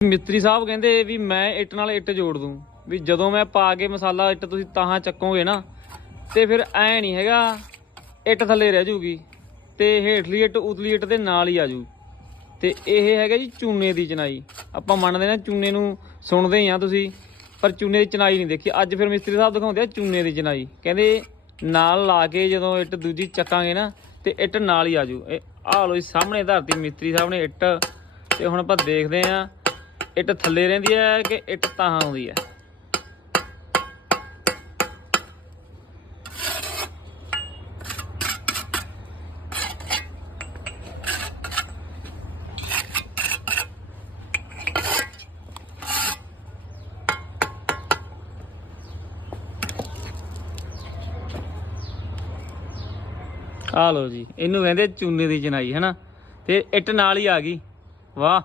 ਮਿਸਤਰੀ ਸਾਹਿਬ ਕਹਿੰਦੇ ਵੀ ਮੈਂ ਇੱਟ ਨਾਲ ਇੱਟ ਜੋੜ ਦੂੰ, ਵੀ ਜਦੋਂ ਮੈਂ ਪਾ ਕੇ ਮਸਾਲਾ ਇੱਟ ਤੁਸੀਂ ਤਾਹਾਂ ਚੱਕੋਗੇ ਨਾ, ਤੇ ਫਿਰ ਐ ਨਹੀਂ ਹੈਗਾ, ਇੱਟ ਥੱਲੇ ਰਹਿ ਜੂਗੀ, ਤੇ ਹੇਠਲੀ ਇੱਟ ਉਤਲੀ ਇੱਟ ਦੇ ਨਾਲ ਹੀ ਆ ਜੂ। ਤੇ ਇਹ ਹੈਗਾ ਜੀ ਚੂਨੇ ਦੀ ਚਨਾਈ ਆਪਾਂ ਮੰਨਦੇ ਨਾ ਚੂਨੇ ਨੂੰ ਸੁਣਦੇ ਹੀ ਆ ਤੁਸੀਂ, ਪਰ ਚੂਨੇ ਦੀ ਚਨਾਈ ਨਹੀਂ ਦੇਖੀ। ਅੱਜ ਫਿਰ ਮਿਸਤਰੀ ਸਾਹਿਬ ਦਿਖਾਉਂਦੇ ਆ ਚੂਨੇ ਦੀ ਚਨਾਈ ਕਹਿੰਦੇ ਨਾਲ ਲਾ ਕੇ ਜਦੋਂ ਇੱਟ ਦੂਜੀ ਚੱਕਾਂਗੇ ਨਾ, ਤੇ ਇੱਟ ਨਾਲ ਹੀ ਆ ਜੂ। ਇਹ ਆਹ ਲੋ ਜੀ, ਸਾਹਮਣੇ ਧਰਤੀ ਮਿਸਤਰੀ ਸਾਹਿਬ ਨੇ ਇੱਟ, ਤੇ ਹੁਣ ਆਪਾਂ ਦੇਖਦੇ ਆ ਇੱਟ ਥੱਲੇ ਰਹਿੰਦੀ ਹੈ ਕਿ ਇੱਟ ਤਾਂ ਆਉਂਦੀ ਹੈ? ਆ ਲੋ ਜੀ, ਇਹਨੂੰ ਕਹਿੰਦੇ ਚੂਨੇ ਦੀ ਚਨਾਈ ਹੈਨਾ? ਤੇ ਇੱਟ ਨਾਲ ਹੀ ਆ ਗਈ। ਵਾਹ।